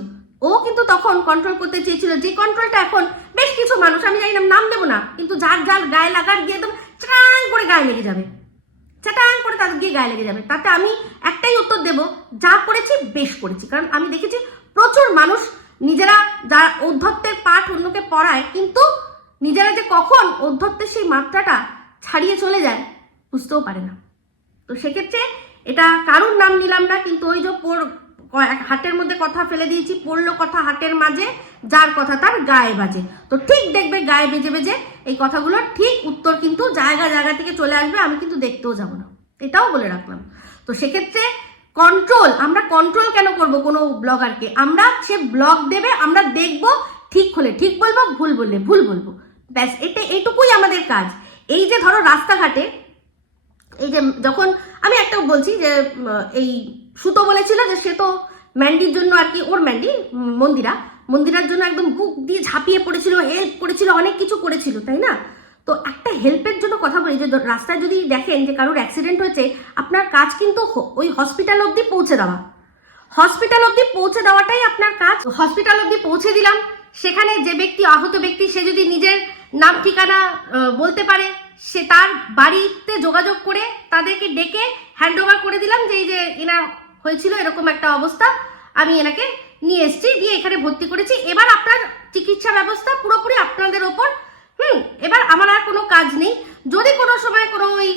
ও কিন্তু তখন কন্ট্রোল করতে চেয়েছিল, যে কন্ট্রোলটা এখন বেশ কিছু মানুষ, আমি জানি না, নাম দেবো না, কিন্তু যার যার গায়ে লাগার গিয়ে একদম চাটাং করে গায়ে লেগে যাবে, চাটাং করে তাদের গিয়ে গায়ে লেগে যাবে। তাতে আমি একটাই উত্তর দেব, যা করেছি বেশ করেছি। কারণ আমি দেখেছি প্রচুর মানুষ নিজেরা যারা ঔদ্ধত্যের পাঠ অন্যকে পড়ায়, কিন্তু নিজেরা যে কখন ঔদ্ধত্যের সেই মাত্রাটা ছাড়িয়ে চলে যায় বুঝতেও পারে না। তো সেক্ষেত্রে এটা কারুর নাম নিলাম না, কিন্তু ওই যে হাটের মধ্যে কথা ফেলে দিয়েছি, পড়লো কথা হাটের মাঝে, যার কথা তার গায়ে বাজে। তো ঠিক দেখবে গায়ে বেজে বেজে এই কথাগুলো ঠিক উত্তর কিন্তু জায়গা জায়গা থেকে চলে আসবে, আমি কিন্তু দেখতেও যাব না, এটাও বলে রাখলাম। তো সেক্ষেত্রে আমরা কন্ট্রোল কেন করব কোনো ব্লগারকে? আমরা সে ব্লগ দেবে, আমরা দেখব, ঠিক হলে ঠিক বলবো, ভুল বললে ভুল বলবো, ব্যাস এইটুকুই আমাদের কাজ। এই যে ধরো রাস্তাঘাটে, এই যে যখন আমি একটা বলছি যে এই সুতো বলেছিল যে সে তো ম্যান্ডির জন্য আর কি, ওর ম্যান্ডি মন্দিরার জন্য একদম বুক দিয়ে ঝাঁপিয়ে পড়েছিল, হেল্প করেছিল, অনেক কিছু করেছিল, তাই না? তো একটা হেল্পের জন্য কথা বলি, যে রাস্তায় যদি দেখেন যে কারোর অ্যাক্সিডেন্ট হয়েছে, আপনার কাজ কিন্তু ওই হসপিটাল অবধি পৌঁছে দেওয়াটাই আপনার কাজ। হসপিটাল অবধি পৌঁছে দিলাম, সেখানে যে ব্যক্তি আহত ব্যক্তি, সে যদি নিজের নাম ঠিকানা বলতে পারে, সে তার বাড়িতে যোগাযোগ করে তাদেরকে ডেকে হ্যান্ড ওভার করে দিলাম যে এই যে এনার হয়েছিল এরকম একটা অবস্থা, আমি এনাকে নিয়ে এসেছি, দিয়ে এখানে ভর্তি করেছি, এবার আপনার চিকিৎসা ব্যবস্থা পুরোপুরি আপনাদের ওপর। এবার আমার আর কোনো কাজ নেই। যদি কোনো সময় কোনো ওই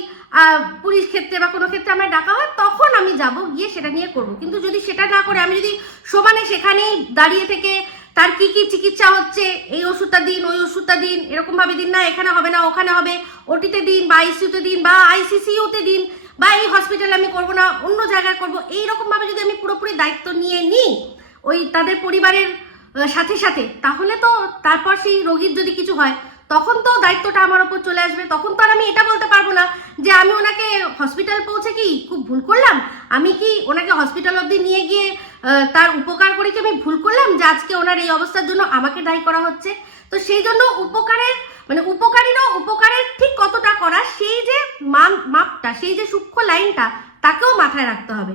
পুলিশ ক্ষেত্রে বা কোনো ক্ষেত্রে আমার ডাকা হয়, তখন আমি যাব, গিয়ে সেটা নিয়ে করব। কিন্তু যদি সেটা না করে আমি যদি সমানে সেখানেই দাঁড়িয়ে থেকে তার কি কি চিকিৎসা হচ্ছে, এই ওষুধটা দিন, ওই ওষুধটা দিন, এরকম ভাবে দিন না, এখানে হবে না ওখানে হবে, ওটিতে দিন বা আইসিইউতে দিন বা আইসিসিউতে দিন, বা এই হসপিটালে আমি করবো না, অন্য জায়গায় করবো, এইরকমভাবে যদি আমি পুরোপুরি দায়িত্ব নিয়ে নিই ওই তাদের পরিবারের সাথে সাথে, তাহলে তো তারপর সেই রোগীর যদি কিছু হয় তখন তো দায়িত্বটা আমার ওপর চলে আসবে। তখন তো আর আমি এটা বলতে পারবো না যে আমি ওনাকে হসপিটাল পৌঁছে কি খুব ভুল করলাম, আমি কি ওনাকে হসপিটাল অবধি নিয়ে গিয়ে তার উপকার করে কি আমি ভুল করলাম যে আজকে ওনার এই অবস্থার জন্য আমাকে দায়ী করা হচ্ছে। তো সেই জন্য উপকারীরও উপকারের ঠিক কতটা করা, সেই যে মাপটা, সেই যে সূক্ষ্ম লাইনটা, তাকেও মাথায় রাখতে হবে।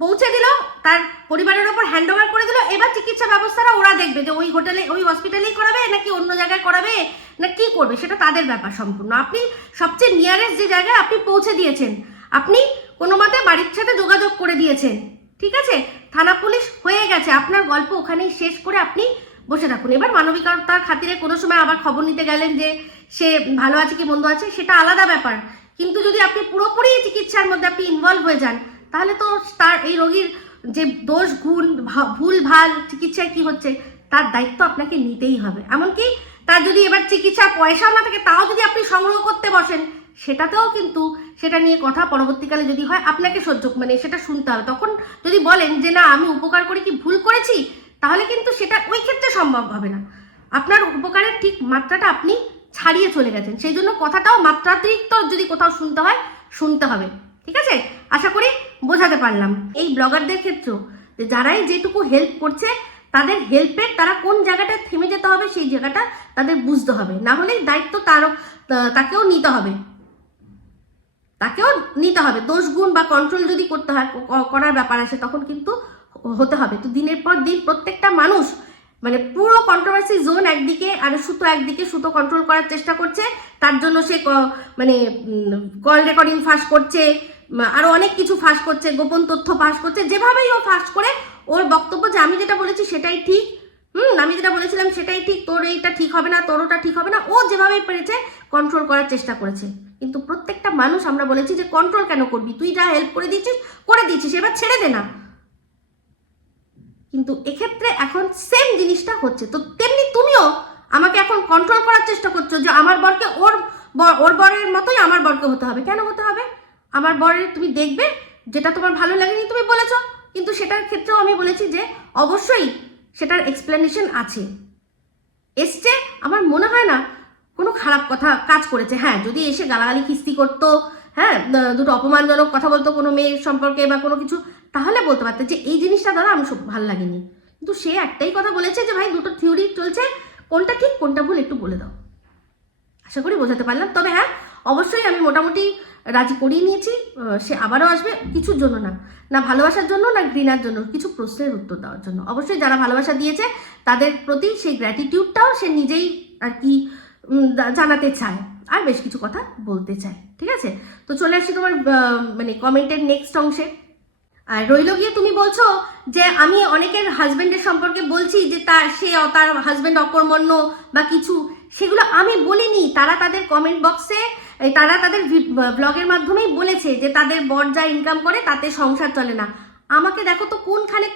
পৌঁছে দিল, তার পরিবারের ওপর হ্যান্ড ওভার করে দিল, এবার চিকিৎসা ব্যবস্থাটা ওরা দেখবে যে ওই হোটেলে ওই হসপিটালেই করাবে নাকি অন্য জায়গায় করাবে না কি করবে, সেটা তাদের ব্যাপার সম্পূর্ণ। আপনি সবচেয়ে নিয়ারেস্ট যে জায়গায় আপনি পৌঁছে দিয়েছেন, আপনি কোনো মতে বাড়ির সাথে যোগাযোগ করে দিয়েছেন, ঠিক আছে, থানা পুলিশ হয়ে গেছে, আপনার গল্প ওখানেই শেষ করে আপনি বসে থাকুন। এবার মানবিকতার খাতিরে কোনো সময় আবার খবর নিতে গেলেন যে সে ভালো আছে কি মন্দ আছে, সেটা আলাদা ব্যাপার। কিন্তু যদি আপনি পুরোপুরি চিকিৎসার মধ্যে আপনি ইনভলভ হয়ে যান, তাহলে তো তার এই রোগীর যে দোষ গুণ ভুল ভাল চিকিৎসায় কি হচ্ছে তার দায়িত্ব আপনাকে নিতেই হবে। এমনকি তার যদি এবার চিকিৎসা পয়সাও না থাকে, তাও যদি আপনি সংগ্রহ করতে বসেন, সেটাতেও কিন্তু সেটা নিয়ে কথা পরবর্তীকালে যদি হয় আপনাকে সেটা শুনতে হবে। তখন যদি বলেন যে না আমি উপকার করে কি ভুল করেছি, তাহলে কিন্তু সেটা ওই ক্ষেত্রে সম্ভব হবে না। আপনার উপকারের ঠিক মাত্রাটা আপনি ছাড়িয়ে চলে গেছেন, সেই জন্য কথাটাও মাত্রাতিরিক্ত যদি কোথাও শুনতে হয় শুনতে হবে, ঠিক আছে। আশা করি বোঝাতে পারলাম। এই ব্লগারদের ক্ষেত্রেও যারাই যেটুকু হেল্প করছে, তাদের হেল্পের তারা কোন জায়গাটা থেমে যেতে হবে সেই জায়গাটা তাদের বুঝতে হবে, না হলে দায়িত্ব তাকেও নিতে হবে। দোষ গুণ বা কন্ট্রোল যদি করতে হয়, করার ব্যাপার আছে, তখন কিন্তু হতে হবে। তো দিনের পর দিন প্রত্যেকটা মানুষ পুরো কন্ট্রোভার্সি জোন একদিকে আর সুতো কন্ট্রোল করার চেষ্টা করছে। তার জন্য সে কল রেকর্ডিং ফাঁস করছে, আরো অনেক কিছু ফাঁস করছে, গোপন তথ্য ফাঁস করছে। যেভাবেই ও ফাঁস করে ওর বক্তব্য যে আমি যেটা বলেছি সেটাই ঠিক, আমি যেটা বলেছিলাম সেটাই ঠিক, তোর এইটা ঠিক হবে না, তোর ওটা ঠিক হবে না, ও যেভাবেই পেরেছে কন্ট্রোল করার চেষ্টা করেছে। কিন্তু প্রত্যেকটা মানুষ আমরা বলেছি যে কন্ট্রোল কেন করবি, তুই যা হেল্প করে দিয়েছিস এবার ছেড়ে দে না। কিন্তু এক্ষেত্রে এখন সেম জিনিসটা হচ্ছে। তো তেমনি তুমিও আমাকে এখন কন্ট্রোল করার চেষ্টা করছো যে আমার বরকে ওর বরের মতোই আমার বরকে হতে হবে। কেন হতে হবে? আমার বরের তুমি দেখবে যেটা তোমার ভালো লাগেনি তুমি বলেছো, কিন্তু সেটার ক্ষেত্রেও আমি বলেছি যে অবশ্যই সেটার এক্সপ্লেনেশন আছে, এসছে। আমার মনে হয় না কোনো খারাপ কথা কাজ করেছে। হ্যাঁ, যদি এসে গালাগালি খিস্তি করতো, হ্যাঁ, দুটো অপমানজনক কথা বলতো কোনো মেয়ের সম্পর্কে বা কোনো কিছু, তাহলে বলতে পারতে যে এই জিনিসটা দাদা আমি ভালো লাগেনি। কিন্তু সে একটাই কথা বলেছে যে ভাই দুটো থিওরি চলছে, কোনটা ঠিক কোনটা ভুল একটু বলে দাও। আশা করি বোঝাতে পারলাম। তবে হ্যাঁ, অবশ্যই আমি মোটামুটি রাজি করিয়ে নিয়েছি, সে আবারও আসবে কিছুর জন্য না ভালোবাসার জন্য না ঘৃণার জন্য, কিছু প্রশ্নের উত্তর দেওয়ার জন্য। অবশ্যই যারা ভালোবাসা দিয়েছে তাদের প্রতি সেই গ্র্যাটিটিউডটাও সে নিজেই আর কি জানাতে চায়, আর বেশ কিছু কথা বলতে চায়, ঠিক আছে। তো চলে আসছি তোমার কমেন্টের নেক্সট অংশে। আর রইল গিয়ে তুমি বলছো যে আমি অনেকের হাজবেন্ডের সম্পর্কে বলছি যে তার হাজবেন্ড অকর্মণ্য বা কিছু, সেগুলো আমি বলিনি। তারা তাদের কমেন্ট বক্সে, তারা তাদের ব্লগের মাধ্যমেই বলেছে যে তাদের বর যা ইনকাম করে তাতে সংসার চলে না। আমাকে দেখো তো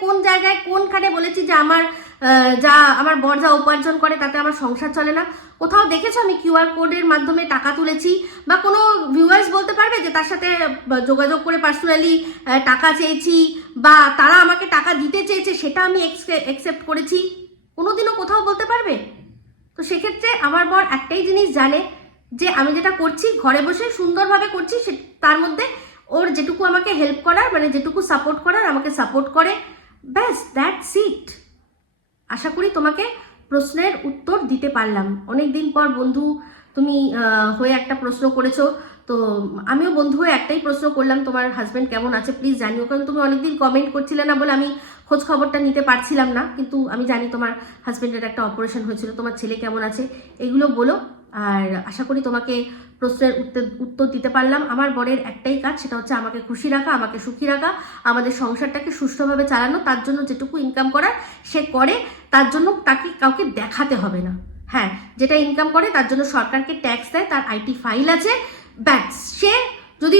কোন জায়গায় কোনখানে বলেছি যে আমার বর যা উপার্জন করে তাতে আমার সংসার চলে না? কোথাও দেখেছো আমি কিউআর কোডের মাধ্যমে টাকা তুলেছি? বা কোনো ভিউয়ার্স বলতে পারবে যে তার সাথে যোগাযোগ করে পার্সোনালি টাকা চেয়েছি বা তারা আমাকে টাকা দিতে চেয়েছে সেটা আমি অ্যাকসেপ্ট করেছি? কোনোদিনও কোথাও বলতে পারবে? তো সেক্ষেত্রে আমার বর একটাই জিনিস জানে যে আমি যেটা করছি ঘরে বসে সুন্দরভাবে করছি, তার মধ্যে ওর যেটুকু আমাকে হেল্প করার যেটুকু সাপোর্ট করার আমাকে সাপোর্ট করে, ব্যাস, দ্যাটস ইট। আশা করি তোমাকে প্রশ্নের উত্তর দিতে পারলাম। অনেক দিন পর বন্ধু তুমি হয়ে একটা প্রশ্ন করেছো, তো আমিও বন্ধু হয়ে একটাই প্রশ্ন করলাম, তোমার হাজব্যান্ড কেমন আছে প্লিজ জানিও। কারণ তুমি অনেকদিন কমেন্ট করছিলে না বলে আমি খোঁজ খবরটা নিতে পারছিলাম না, কিন্তু আমি জানি তোমার হাজব্যান্ডের একটা অপারেশন হয়েছিল, তোমার ছেলে কেমন আছে এগুলো বলো। আর আশা করি তোমাকে প্রশ্নের উত্তর দিতে পারলাম। আমার বরের একটাই কাজ, সেটা হচ্ছে আমাকে খুশি রাখা, আমাকে সুখী রাখা, আমাদের সংসারটাকে সুষ্ঠুভাবে চালানো। তার জন্য যেটুকু ইনকাম করার সে করে, তার জন্য তাকে কাউকে দেখাতে হবে না। হ্যাঁ, যেটা ইনকাম করে তার জন্য সরকারকে ট্যাক্স দেয়, তার আইটি ফাইল আছে, ব্যাস। সে যদি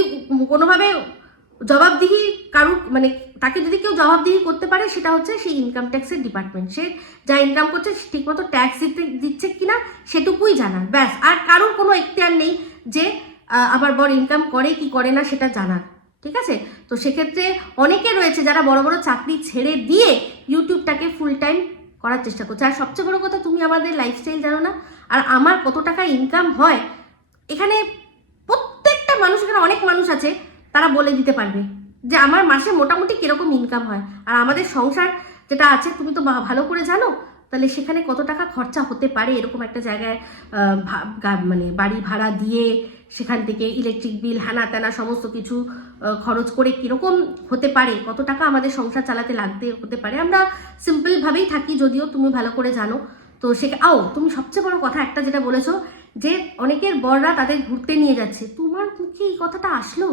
কোনোভাবে জবাবদিহি তাকে যদি কেউ জবাবদিহি করতে পারে সেটা হচ্ছে সেই ইনকাম ট্যাক্সের ডিপার্টমেন্ট। সে যা ইনকাম করছে ঠিকমতো ট্যাক্স দিচ্ছে কিনা সেটুকুই জানার, ব্যাস। আর কারোর কোনো এখতিয়ার নেই যে আবার বর ইনকাম করে কি করে না সেটা জানার, ঠিক আছে? তো সেক্ষেত্রে অনেকে রয়েছে যারা বড় বড় চাকরি ছেড়ে দিয়ে ইউটিউবটাকে ফুল টাইম করার চেষ্টা করছে। আর সবচেয়ে বড় কথা, তুমি আমাদের লাইফস্টাইল জানো না, আর আমার কত টাকা ইনকাম হয় এখানে প্রত্যেকটা মানুষ, এখানে অনেক মানুষ আছে তারা বলে দিতে পারবে যে আমার মাসে মোটামুটি কিরকম ইনকাম হয়। আর আমাদের সংসার যেটা আছে তুমি তো ভালো করে জানো, তাহলে সেখানে কত টাকা খরচা হতে পারে এরকম একটা জায়গায় মানে বাড়ি ভাড়া দিয়ে সেখান থেকে ইলেকট্রিক বিল হ্যানা ত্যানা সমস্ত কিছু খরচ করে কীরকম হতে পারে, কত টাকা আমাদের সংসার চালাতে লাগতে হতে পারে। আমরা সিম্পলভাবেই থাকি, যদিও তুমি ভালো করে জানো। তো তুমি সবচেয়ে বড় কথা একটা যেটা বলেছো যে অনেকের বররা তাদের ঘুরতে নিয়ে যাচ্ছে, তোমার মুখে এই কথাটা আসলো?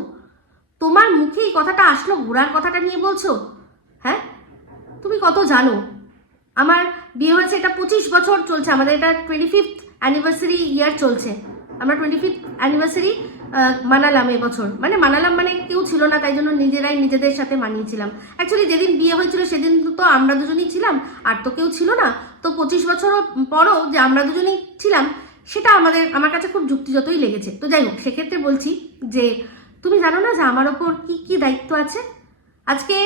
তোমার মুখে এই কথাটা আসলো ঘোরার কথাটা নিয়ে বলছো? হ্যাঁ, তুমি কত জানো? আমার বিয়ে হয়েছে, এটা 25 বছর চলছে, আমাদের এটা 25th অ্যানিভার্সারি ইয়ার চলছে। আমরা 25th অ্যানিভার্সারি মানালাম এবছর। মানালাম মানে কেউ ছিল না, তাই জন্য নিজেরাই নিজেদের সাথে মানিয়েছিলাম। অ্যাকচুয়ালি যেদিন বিয়ে হয়েছিল সেদিন তো আমরা দুজনেই ছিলাম, আর তো কেউ ছিল না। তো 25 বছর পরও যে আমরা দুজনেই ছিলাম সেটা আমার কাছে খুব যুক্তিযতই লেগেছে। তো যাই হোক, সেক্ষেত্রে বলছি যে তুমি জানো না যে আমার ওপর কি কি দায়িত্ব আছে। আজকে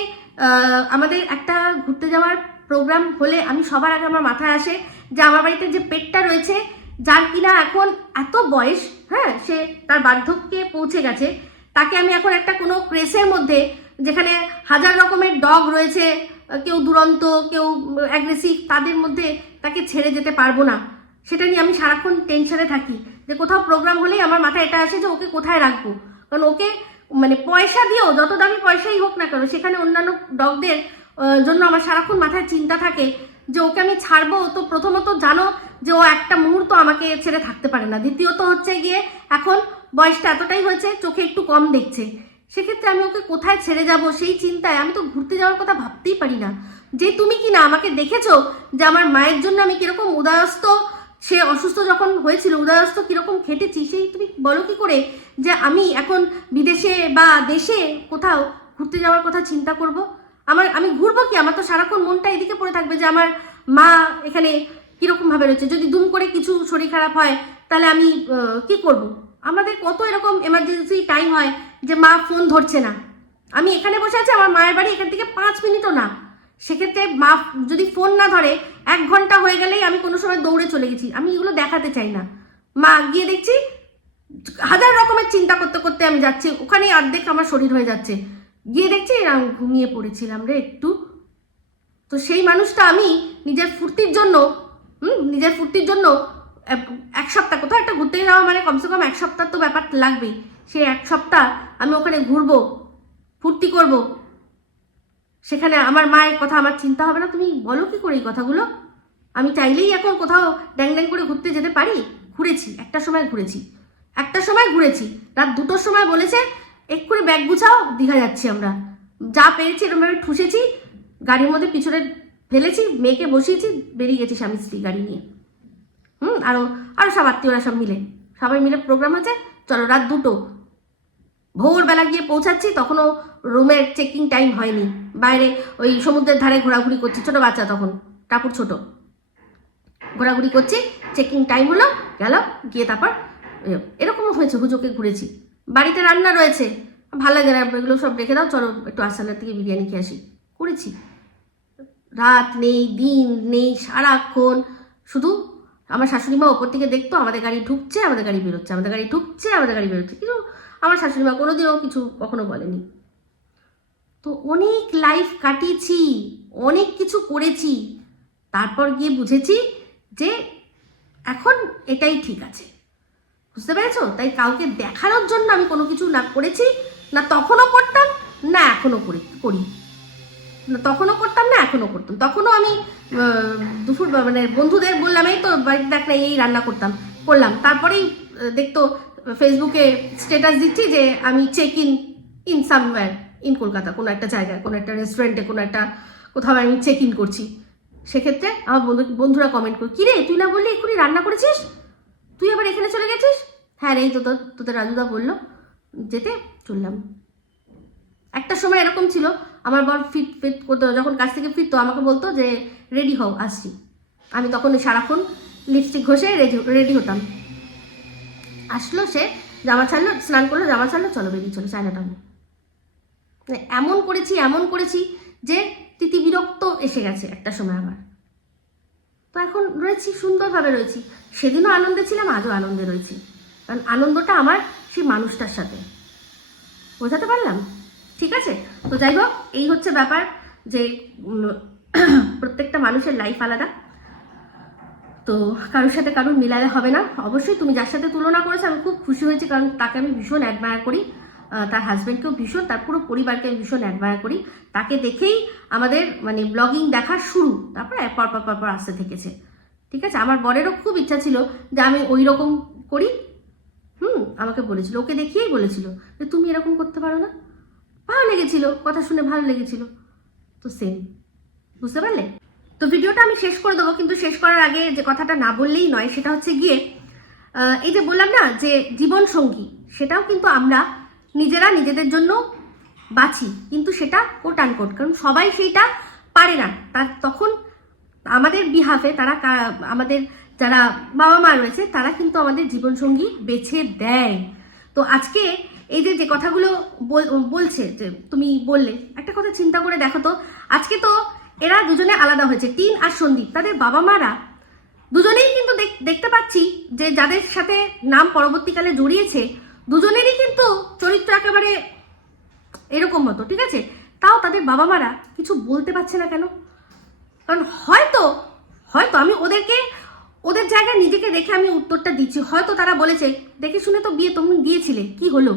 আমাদের একটা ঘুরতে যাওয়ার প্রোগ্রাম হলে আমি সবার আগে আমার মাথায় আসে যে আমার বাড়িতে যে পেটটা রয়েছে, যার কিনা এখন এত বয়স, হ্যাঁ, সে তার বার্ধক্যে পৌঁছে গেছে, তাকে আমি এখন একটা কোনো ক্রেসের মধ্যে, যেখানে হাজার রকমের ডগ রয়েছে, কেউ দুরন্ত কেউ অ্যাগ্রেসিভ, তাদের মধ্যে তাকে ছেড়ে যেতে পারবো না। সেটা নিয়ে আমি সারাক্ষণ টেনশনে থাকি যে কোথাও প্রোগ্রাম হলেই আমার মাথায় এটা আসে যে ওকে কোথায় রাখবো। কারণ ওকে পয়সা দিয়েও, যত দামি পয়সাই হোক না কেন, সেখানে অন্যান্য ডগদের জন্য আমার সারাক্ষণ মাথায় চিন্তা থাকে যে ওকে আমি ছাড়বো। তো প্রথমত জানো যে ও একটা মুহূর্ত আমাকে ছেড়ে থাকতে পারে না। দ্বিতীয়ত হচ্ছে গিয়ে এখন বয়সটা এতটাই হয়েছে, চোখে একটু কম দেখছে। সেক্ষেত্রে আমি ওকে কোথায় ছেড়ে যাব সেই চিন্তায় আমি তো ঘুরতে যাওয়ার কথা ভাবতেই পারি না। যে তুমি কি না আমাকে দেখেছো যে আমার মায়ের জন্য আমি কিরকম উদয়স্ত, সে অসুস্থ যখন হয়েছিল উদয়স্ত কিরকম খেটেছি, সেই তুমি বলো কি করে যে আমি এখন বিদেশে বা দেশে কোথাও ঘুরতে যাওয়ার কথা চিন্তা করব? আমি ঘুরবো কি? আমার তো সারাক্ষণ মনটা এদিকে পড়ে থাকবে যে আমার মা এখানে কিরকম ভাবে রয়েছে। যদি দুম করে কিছু শরীর খারাপ হয় তাহলে আমি কি করব? আমাদের কত এরকম এমার্জেন্সি টাইম হয় যে মা ফোন ধরছে না, আমি এখানে বসে আছি, আমার মায়ের বাড়ি এখান থেকে 5 মিনিটও না। সেক্ষেত্রে মা যদি ফোন না ধরে 1 ঘন্টা হয়ে গেলেই আমি কোনো সময় দৌড়ে চলে গেছি। আমি এগুলো দেখাতে চাই না। মা গিয়ে দেখছি হাজার রকমের চিন্তা করতে করতে আমি যাচ্ছি, ওখানেই অর্ধেক আমার শরীর হয়ে যাচ্ছে। গিয়ে দেখছি আমি ঘুমিয়ে পড়েছিলাম রে একটু। তো সেই মানুষটা আমি নিজের ফুর্তির জন্য 1 সপ্তাহ কোথাও একটা ঘুরতে যাওয়া মানে কমসে কম 1 সপ্তাহ তো ব্যাপার লাগবেই। সেই 1 সপ্তাহ আমি ওখানে ঘুরবো, ফুর্তি করব, সেখানে আমার মায়ের কথা আমার চিন্তা হবে না? তুমি বলো কি করে এই কথাগুলো? আমি চাইলেই এখন কোথাও ড্যাং ড্যাং করে ঘুরতে যেতে পারি? ঘুরেছি, একটা সময় ঘুরেছি, রাত 2টোর সময় বলেছে এক্ষুনি ব্যাগ গুছাও, দীঘা যাচ্ছি। আমরা যা পেরেছি এরকমভাবে ঠুসেছি, গাড়ির মধ্যে পিছনে ফেলেছি, মেয়েকে বসিয়েছি, বেরিয়ে গেছি স্বামী স্ত্রী গাড়ি নিয়ে। আরো সব আত্মীয়রা সবাই মিলে প্রোগ্রাম আছে, চলো। রাত 2টো, ভোরবেলা গিয়ে পৌঁছাচ্ছি, তখনও রুমের চেকিং টাইম হয়নি। বাইরে ওই সমুদ্রের ধারে ঘোরাঘুরি করছি, ছোট বাচ্চা তখন, টাপুর ছোট, ঘোরাঘুরি করছি, চেকিং টাইম হলো, গেল, গিয়ে তারপর এরকমও হয়েছে হুজুকে ঘুরেছি। বাড়িতে রান্না রয়েছে, ভালো লাগে না, এগুলো সব রেখে দাও, চলো একটু আসালার থেকে বিরিয়ানি খেয়ে আসি, করেছি। রাত নেই, দিন নেই, সারাক্ষণ শুধু আমার শাশুড়ি মা ওপর থেকে দেখতো আমাদের গাড়ি ঢুকছে, আমাদের গাড়ি বেরোচ্ছে, আমাদের গাড়ি ঢুকছে, আমাদের গাড়ি বেরোচ্ছে, কিন্তু আমার শাশুড়ি মা কোনোদিনও কিছু কখনো বলেনি। তো অনেক লাইফ কাটিয়েছি, অনেক কিছু করেছি, তারপর গিয়ে বুঝেছি যে এখন এটাই ঠিক আছে। বুঝতে পেরেছো? তাই কাউকে দেখানোর জন্য আমি কোনো কিছু না করেছি, না তখনও করতাম, না এখনো করি, তখনও করতাম না এখনো করতাম। তখনও আমি দুপুর বন্ধুদের বললাম এই তো বাড়িতে দেখ না এই রান্না করলাম, তারপরেই দেখতো ফেসবুকে স্ট্যাটাস দিচ্ছি যে আমি check in somewhere in Kolkata, কোনো একটা জায়গায়, কোনো একটা রেস্টুরেন্টে, কোথাও আমি চেক ইন করছি। সেক্ষেত্রে আমার বন্ধুরা কমেন্ট করি, কিরে তুই না বললি এক্ষুনি রান্না করেছিস, তুই আবার এখানে চলে গেছিস? হ্যাঁ রে, তো তোদের রাজুদা বললো যেতে, চললাম। একটা সময় এরকম ছিল, আমার বর ফিট করতো, যখন কাছ থেকে ফিরতো আমাকে বলতো যে রেডি হও, আসছি। আমি তখন সারাক্ষণ লিপস্টিক ঘষে রেডি হতাম। আসলো সে, জামা ছাড়লো, স্নান করলো, জামা ছাড়লো, চলো বেরিয়ে চলো চায়নাটাউনে। এমন করেছি যে তিতি বিরক্ত এসে গেছে একটা সময় আমার। তো এখন রয়েছি, সুন্দরভাবে রয়েছি। সেদিনও আনন্দে ছিলাম, আজও আনন্দে রয়েছি, কারণ আনন্দটা আমার সেই মানুষটার সাথে। বোঝাতে পারলাম? ঠিক আছে। তো যাই হোক, এই হচ্ছে ব্যাপার যে প্রত্যেকটা মানুষের লাইফ আলাদা, তো কারোর সাথে কারোর মিলালে হবে না। অবশ্যই তুমি যার সাথে তুলনা করেছো আমি খুব খুশি হয়েছি, কারণ তাকে আমি ভীষণ অ্যাডমায়ার করি, তার হাজব্যান্ডকেও ভীষণ, তার পুরো পরিবারকে আমি ভীষণ অ্যাডমায়ার করি। তাকে দেখেই আমাদের মানে ব্লগিং দেখার শুরু, তারপর পরপর আসতে থেকেছে। ঠিক আছে, আমার বরেরও খুব ইচ্ছা ছিল যে আমি ওই রকম করি। আমাকে বলেছিল, ওকে দেখিয়েই বলেছিল যে তুমি এরকম করতে পারো না। ভালো লেগেছিল, কথা শুনে ভালো লেগেছিল। তো সেম, বুঝতে পারলে? তো ভিডিওটা আমি শেষ করে দেবো, কিন্তু শেষ করার আগে যে কথাটা না বললেই নয়, সেটা হচ্ছে গিয়ে এই যে বললাম না যে জীবন সঙ্গী, সেটাও কিন্তু আমরা নিজেরা নিজেদের জন্য বাছি, কিন্তু সেটা কোট আনকোট, কারণ সবাই সেইটা পারে না। তার তখন আমাদের বিহাফে তারা, আমাদের যারা বাবা মা রয়েছে তারা কিন্তু আমাদের জীবনসঙ্গী বেছে দেয়। তো আজকে এই যে কথাগুলো বলছে, যে তুমি বললে একটা কথা চিন্তা করে দেখো তো, আজকে তো এরা দুজনে আলাদা হয়েছে, টিন আর সন্দীপ, তাদের বাবা মারা দুজনেই কিন্তু দেখতে পাচ্ছি যে যাদের সাথে নাম পরবর্তীকালে জড়িয়েছে দুজনেরই কিন্তু চরিত্র একেবারে এরকম মতো। ঠিক আছে, তাও তাদের বাবা মারা কিছু বলতে পারছে না কেন? কারণ হয়তো আমি ওদের জায়গায় নিজেকে রেখে আমি উত্তরটা দিচ্ছি। হয়তো তারা বলেছে দেখে শুনে তো বিয়ে তুমি দিয়েছিলে, কি হলো?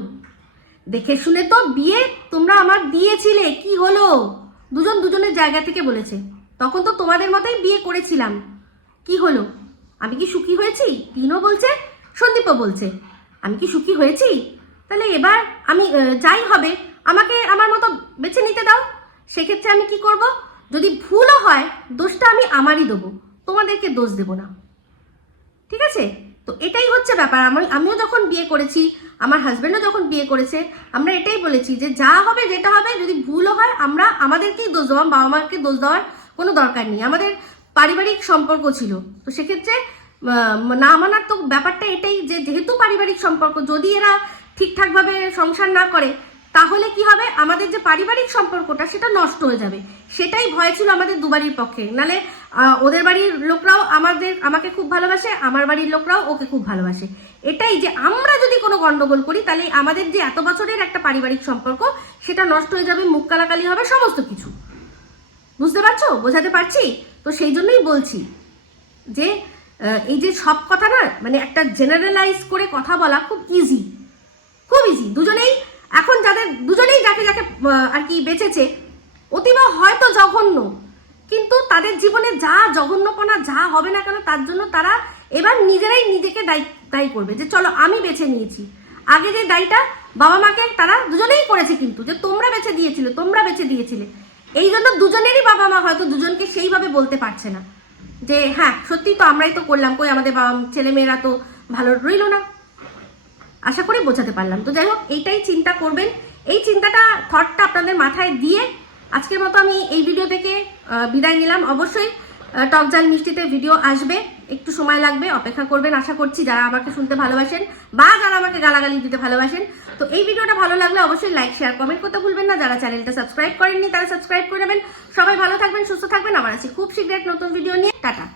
দেখে শুনে তো বিয়ে তোমরা আমার দিয়েছিলে, কি হলো? দুজনের জায়গা থেকে বলেছে, তখন তো তোমাদের মতোই বিয়ে করেছিলাম, কি হলো? আমি কি সুখী হয়েছি? টিনও বলছে, সন্দীপও বলছে, আমি কি সুখী হয়েছি? তাহলে এবার আমি যাই হবে আমাকে আমার মতো বেছে নিতে দাও। সেক্ষেত্রে আমি কি করব? যদি ভুলও হয় দোষটা আমি আমারই দেবো, তোমাদেরকে দোষ দেব না। ঠিক আছে, তো এটাই হচ্ছে ব্যাপার। আমিও যখন বিয়ে করেছি, আমার হাজব্যান্ডও যখন বিয়ে করেছে, আমরা এটাই বলেছি যে যা হবে যেটা হবে, যদি ভুলও হয় আমরা আমাদেরকেই দোষ দেবো, বাবা মাকে দোষ দেওয়ার কোনো দরকার নেই। আমাদের পারিবারিক সম্পর্ক ছিল, তো সেক্ষেত্রে না মানার তো ব্যাপারটা এটাই যে যেহেতু পারিবারিক সম্পর্ক, যদি এরা ঠিকঠাকভাবে সংসার না করে তাহলে কি হবে, আমাদের যে পারিবারিক সম্পর্কটা সেটা নষ্ট হয়ে যাবে। সেটাই ভয় ছিল আমাদের দুবারির পক্ষে। নালে ওদের বাড়ির লোকরাও আমাকে খুব ভালোবাসে, আমার বাড়ির লোকরাও ওকে খুব ভালোবাসে। এটাই যে আমরা যদি কোনো গন্ডগোল করি তাহলে আমাদের যে এত বছরের একটা পারিবারিক সম্পর্ক সেটা নষ্ট হয়ে যাবে, মুখ কালাকালি হবে, সমস্ত কিছু। বুঝতে পারছো? বোঝাতে পারছি? তো সেই জন্যই বলছি যে এই যে সব কথা না, মানে একটা জেনারেলাইজ করে কথা বলা খুব ইজি, খুব ইজি। এখন দুজনেই যাকে আর কি বেঁচেছে, অতীব হয়তো জঘন্য, কিন্তু তাদের জীবনে যা জঘন্যপনা যা হবে না কেন, তার জন্য তারা এবার নিজেরাই নিজেকে দায়ী করবে যে চলো আমি বেছে নিয়েছি। আগে যে দায়ীটা বাবা মাকে তারা দুজনেই করেছে, কিন্তু যে তোমরা বেছে দিয়েছিলে, এই জন্য দুজনেরই বাবা মা হয়তো দুজনকে সেইভাবে বলতে পারছে না যে হ্যাঁ সত্যি তো আমরাই তো করলাম, কই আমাদের ছেলেমেয়েরা তো ভালো রইল না। আশা করি বোঝাতে পারলাম। তো যাই হোক, এইটাই চিন্তা করবেন, এই চিন্তাটা থটটা আপনাদের মাথায় দিয়ে আজকের মতো আমি এই ভিডিও থেকে বিদায় নিলাম। অবশ্যই টক ঝাল মিষ্টিতে ভিডিও আসবে, একটু সময় লাগবে, অপেক্ষা করবেন। আশা করছি যারা আমাকে শুনতে ভালোবাসেন বা যারা আমাকে গালাগালি দিতে ভালোবাসেন, তো এই ভিডিওটা ভালো লাগলে অবশ্যই লাইক শেয়ার কমেন্ট করতে ভুলবেন না। যারা চ্যানেলটা সাবস্ক্রাইব করেননি তারা সাবস্ক্রাইব করে নেবেন। সবাই ভালো থাকবেন, সুস্থ থাকবেন। আবার আছি খুব শীঘ্রই নতুন ভিডিও নিয়ে। টাটা।